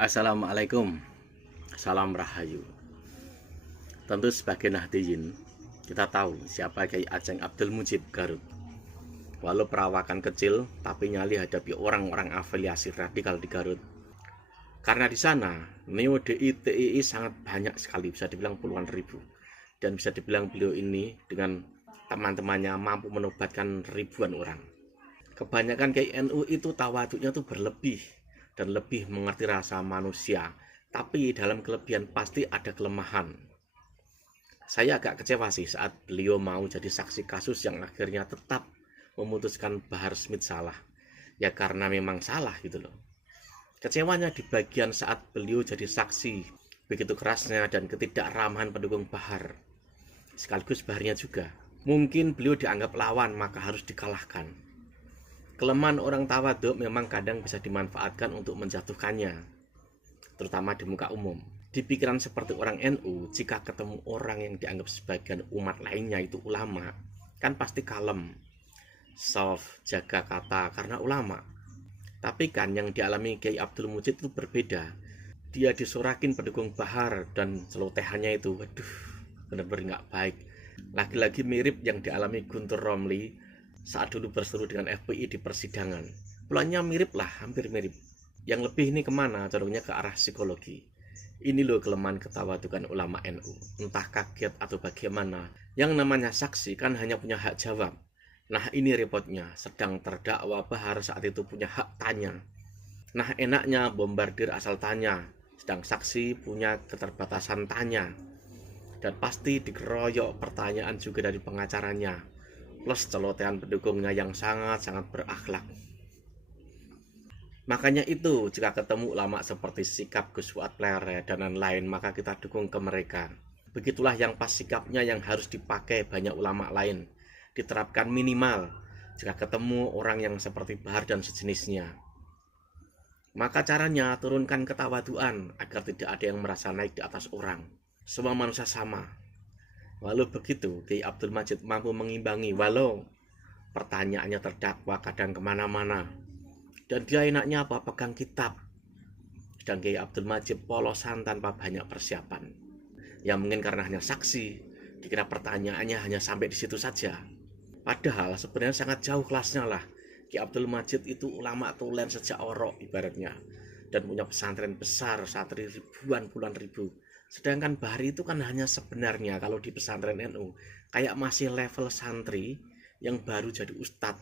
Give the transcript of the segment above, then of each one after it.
Assalamualaikum, salam rahayu. Tentu sebagai nahdiyin, kita tahu siapa Kyai Ajeng Abdul Mujib Garut. Walau perawakan kecil, tapi nyali hadapi orang-orang afiliasi radikal di Garut. Karena di sana, Neo DI TII sangat banyak sekali, bisa dibilang puluhan ribu. Dan bisa dibilang beliau ini dengan teman-temannya mampu menobatkan ribuan orang. Kebanyakan Kyai NU itu tawaduknya tuh berlebih dan lebih mengerti rasa manusia, tapi dalam kelebihan pasti ada kelemahan. Saya agak kecewa sih saat beliau mau jadi saksi kasus yang akhirnya tetap memutuskan Bahar Smith salah. Ya karena memang salah gitu loh. Kecewanya di bagian saat beliau jadi saksi, begitu kerasnya dan ketidakramahan pendukung Bahar. Sekaligus Baharnya juga. Mungkin beliau dianggap lawan maka harus dikalahkan. Kelemahan orang tawaduk memang kadang bisa dimanfaatkan untuk menjatuhkannya, terutama di muka umum. Di pikiran seperti orang NU, jika ketemu orang yang dianggap sebagian umat lainnya itu ulama, kan pasti kalem, soft, jaga kata karena ulama. Tapi kan yang dialami Kyai Abdul Mujib itu berbeda. Dia disorakin pendukung Bahar dan celotehannya itu, waduh, benar-benar nggak baik. Lagi-lagi mirip yang dialami Guntur Romli saat dulu berseru dengan FPI di persidangan. Pulangnya mirip lah, hampir mirip. Yang lebih ini kemana? Condongnya ke arah psikologi. Ini loh kelemahan ketawadukan ulama NU. Entah kaget atau bagaimana. Yang namanya saksi kan hanya punya hak jawab. Nah ini repotnya, sedang terdakwa Bahar saat itu punya hak tanya. Nah enaknya bombardir asal tanya, sedang saksi punya keterbatasan tanya. Dan pasti dikeroyok pertanyaan juga dari pengacaranya, plus celotehan pendukungnya yang sangat-sangat berakhlak. Makanya itu, jika ketemu ulama seperti sikap Gus Fuad Plere dan lain-lain, maka kita dukung ke mereka. Begitulah yang pas sikapnya yang harus dipakai banyak ulama lain. Diterapkan minimal jika ketemu orang yang seperti Bahar dan sejenisnya. Maka caranya turunkan ketawaduan agar tidak ada yang merasa naik di atas orang. Semua manusia sama. Walau begitu, Kyai Abdul Mujib mampu mengimbangi walau pertanyaannya terdakwa kadang kemana-mana. Dan dia enaknya apa? Pegang kitab. Sedang Kyai Abdul Mujib polosan tanpa banyak persiapan. Ya mungkin karena hanya saksi, dikira pertanyaannya hanya sampai di situ saja. Padahal sebenarnya sangat jauh kelasnya lah. Kyai Abdul Mujib itu ulama tulen sejak orok ibaratnya. Dan punya pesantren besar, santri ribuan, puluhan ribu. Sedangkan Bahar itu kan hanya sebenarnya kalau di pesantren NU kayak masih level santri yang baru jadi ustadz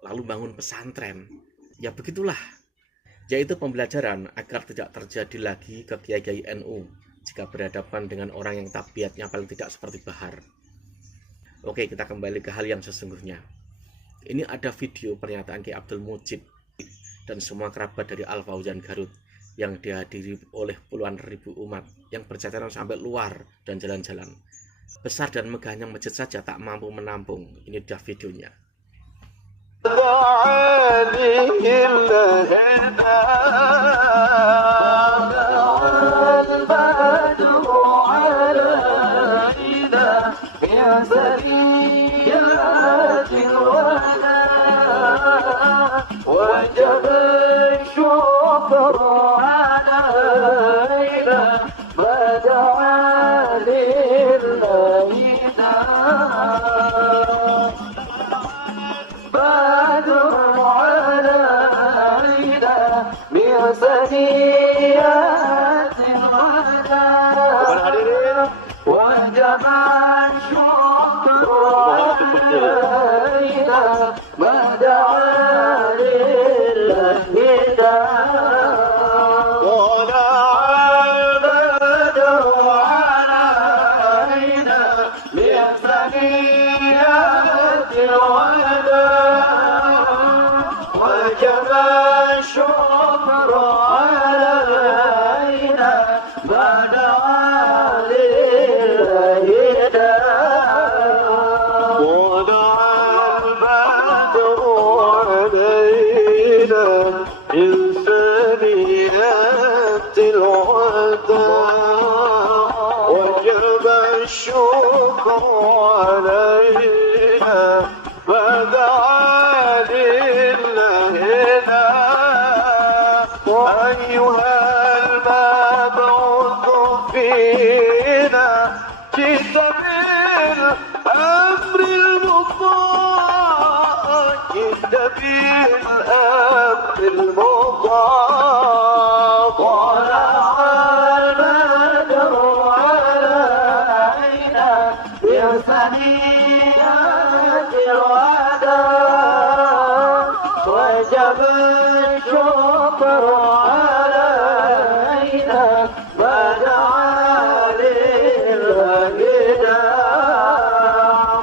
lalu bangun pesantren. Ya begitulah. Yaitu pembelajaran agar tidak terjadi lagi ke kiai-kiai NU jika berhadapan dengan orang yang tabiatnya paling tidak seperti Bahar. Oke, kita kembali ke hal yang sesungguhnya. Ini ada video pernyataan Kyai Abdul Mujib dan semua kerabat dari Al Fauzan Garut yang dihadiri oleh puluhan ribu umat yang berjajaran sampai luar dan jalan-jalan. Besar dan megahnya masjid saja tak mampu menampung. Ini dah videonya. أيها مبعوث فينا جئت بالأمر المطاع جئت بالأمر المطاع طلع البدر علينا بثنيات الوداع وجب الشكر علينا ودعا للهدى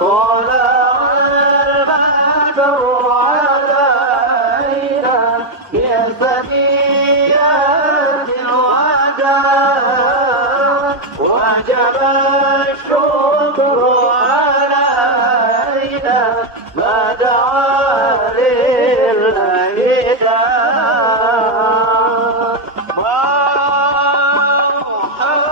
طلع البدر علينا بثنيات الوداع وجب الشكر علينا ما دعا للهدى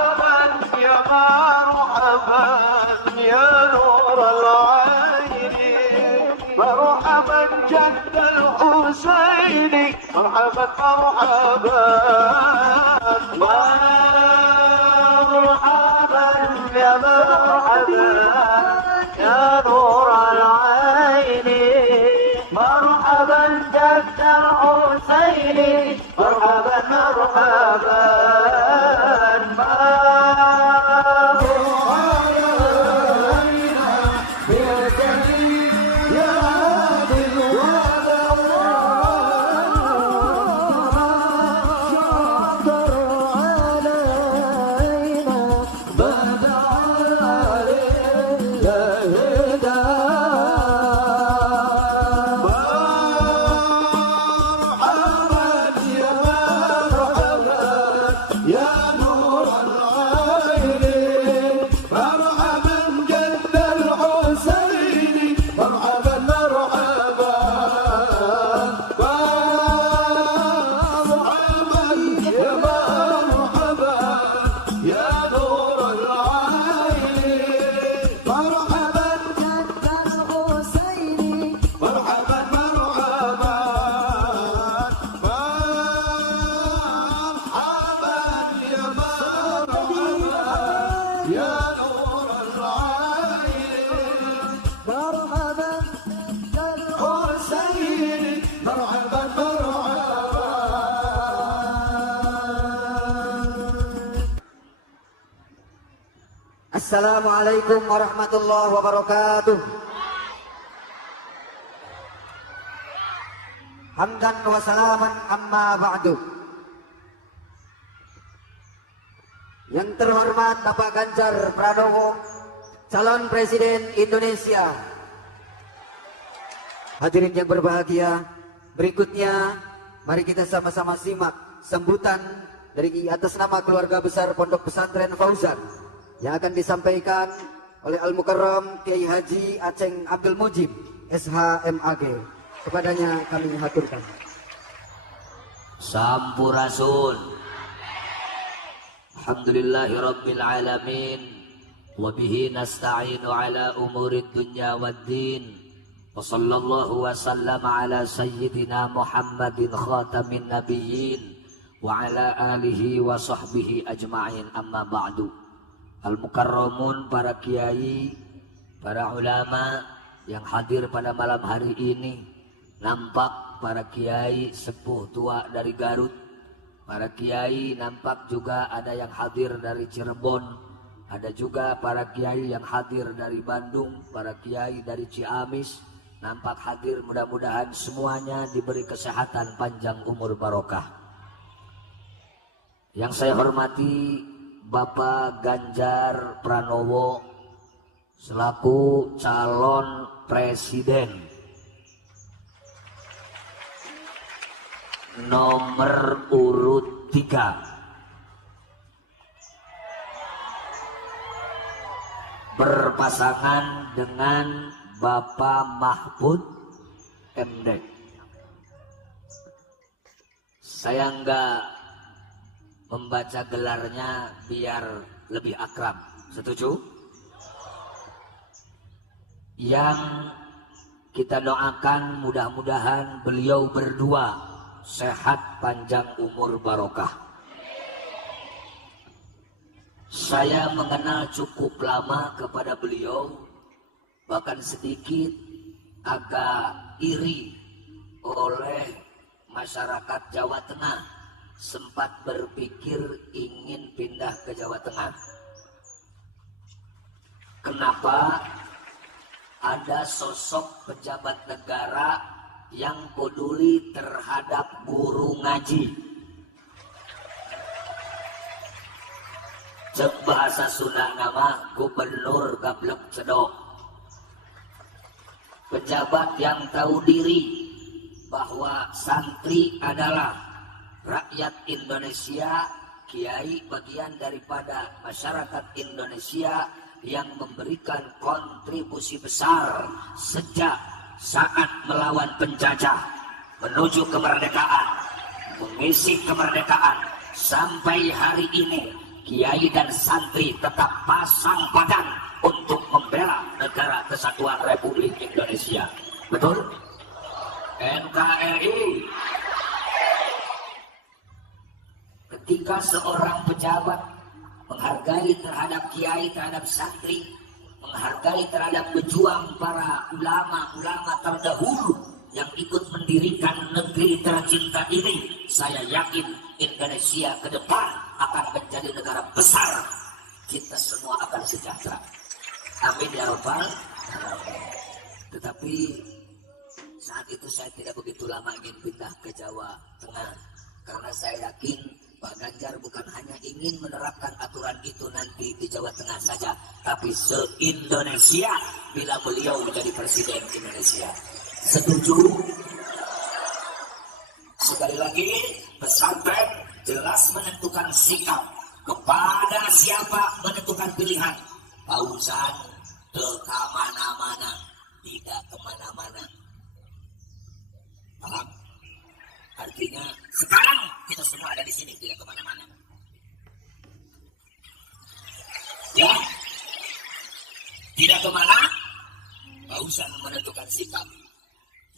مرحبا يا مرحبا يا نور العين مرحبا جد الحسين مرحبا مرحبا مرحبا يا مرحبا يا نور العين مرحبا جد الحسين مرحبا مرحبا Assalamualaikum warahmatullahi wabarakatuh. Hamdan wa salaman amma ba'du. Yang terhormat Bapak Ganjar Pranowo, calon Presiden Indonesia. Hadirin yang berbahagia, berikutnya mari kita sama-sama simak sambutan dari atas nama keluarga besar Pondok Pesantren Fauzan yang akan disampaikan oleh Al-Mukarram Kiai Haji Aceng Abdul Mujib SHMAG. Kepadanya kami haturkan. Sampurasun. Alhamdulillahi Rabbil Alamin. Wabihi nasta'inu ala umurid dunya waddin. Wa sallallahu wa sallama ala sayyidina Muhammadin khatamin nabiyyin. Wa ala alihi wa sahbihi ajma'in amma ba'du. Al-Mukarramun, para kiai, para ulama yang hadir pada malam hari ini. Nampak para kiai sepuh tua dari Garut, para kiai nampak juga ada yang hadir dari Cirebon, ada juga para kiai yang hadir dari Bandung, para kiai dari Ciamis nampak hadir. Mudah-mudahan semuanya diberi kesehatan, panjang umur barokah. Yang saya hormati Bapak Ganjar Pranowo selaku calon presiden nomor urut 3 berpasangan dengan Bapak Mahfud MD. Saya enggak membaca gelarnya biar lebih akrab. Setuju? Yang kita doakan mudah-mudahan beliau berdua sehat, panjang umur barokah. Saya mengenal cukup lama kepada beliau, bahkan sedikit agak iri oleh masyarakat Jawa Tengah, sempat berpikir ingin pindah ke Jawa Tengah. Kenapa? Ada sosok pejabat negara yang peduli terhadap guru ngaji. Cek bahasa Sunda nama gubernur gablek cedok. Pejabat yang tahu diri bahwa santri adalah rakyat Indonesia, kiai bagian daripada masyarakat Indonesia yang memberikan kontribusi besar sejak saat melawan penjajah menuju kemerdekaan, mengisi kemerdekaan sampai hari ini. Kiai dan santri tetap pasang badan untuk membela negara kesatuan Republik Indonesia. Betul? NKRI. Ketika seorang pejabat menghargai terhadap kiai, terhadap santri, menghargai terhadap pejuang para ulama-ulama terdahulu yang ikut mendirikan negeri tercinta ini, saya yakin Indonesia ke depan akan menjadi negara besar. Kita semua akan sejahtera. Amin ya Rabbal alamin. Tetapi saat itu saya tidak begitu lama ingin pindah ke Jawa Tengah, karena saya yakin Pak Ganjar bukan hanya ingin menerapkan aturan itu nanti di Jawa Tengah saja, tapi se-Indonesia bila beliau menjadi presiden Indonesia. Setuju? Sekali lagi, pesantren jelas menentukan sikap kepada siapa menentukan pilihan. Pausan ke mana-mana, tidak kemana-mana. Paham? Artinya sekarang kita semua ada di sini, tidak kemana-mana. Ya, tidak kemana. Pausan menentukan sikap.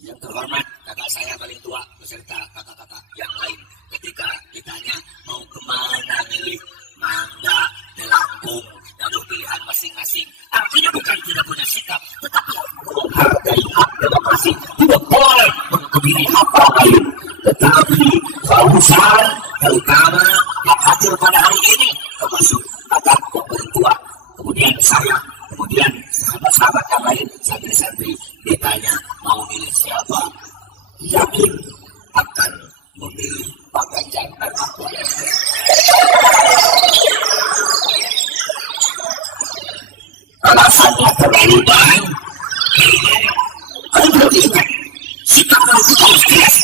Yang terhormat, kakak saya paling tua beserta kakak-kakak yang lain. Ketika ditanya mau kemana milih, Mangga, Lampung, lalu pilihan masing-masing. Artinya bukan tidak punya sikap, tetapi menghargai hak demokrasi. Tidak boleh mengkebiri hak orang lain. Tetapi kausan, terutama yang hadir pada hari ini, termasuk kakak yang paling tua, kemudian saya, kemudian sahabat-sahabat yang lain, santri-santri, ditanya mau milih siapa, yakin akan memilih Pak Ganjar dan Mahfud MD. Alasannya terlalu banyak. Kalau berpikir, sikap politik harus jelas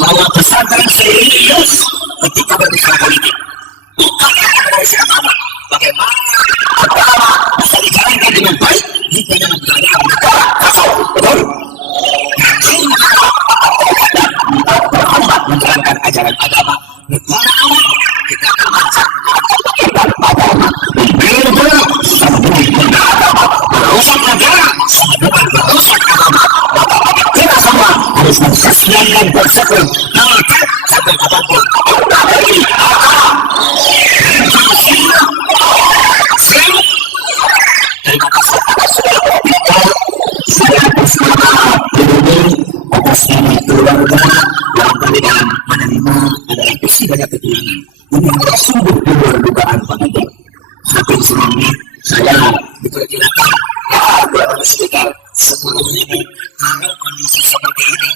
bahwa pesantren serius ketika berbicara politik. Bukan dari siapa-siapa. Bagaimana agama bisa dijalankan dengan baik jika dalam keadaan negara kacau, betul? Berhormat menjalankan ajaran agama. Negara awal kita akan baca agama. Berbeda sampai agama. Berusaha negara sama dengan berusaha agama. Maka kita semua harus mensesuaikan dan bersyukur. Maka sampai apapun kita beri agama. Terima kasih atas segala perhatian. Saya bersama ini atas nama keluarga yang kalian menerima adalah isi banyak ketulangan. Ini adalah sungguh di luar dugaan penonton. Satu semuanya saya diperkirakan berada sekitar 10 menit. Kalau kondisi seperti ini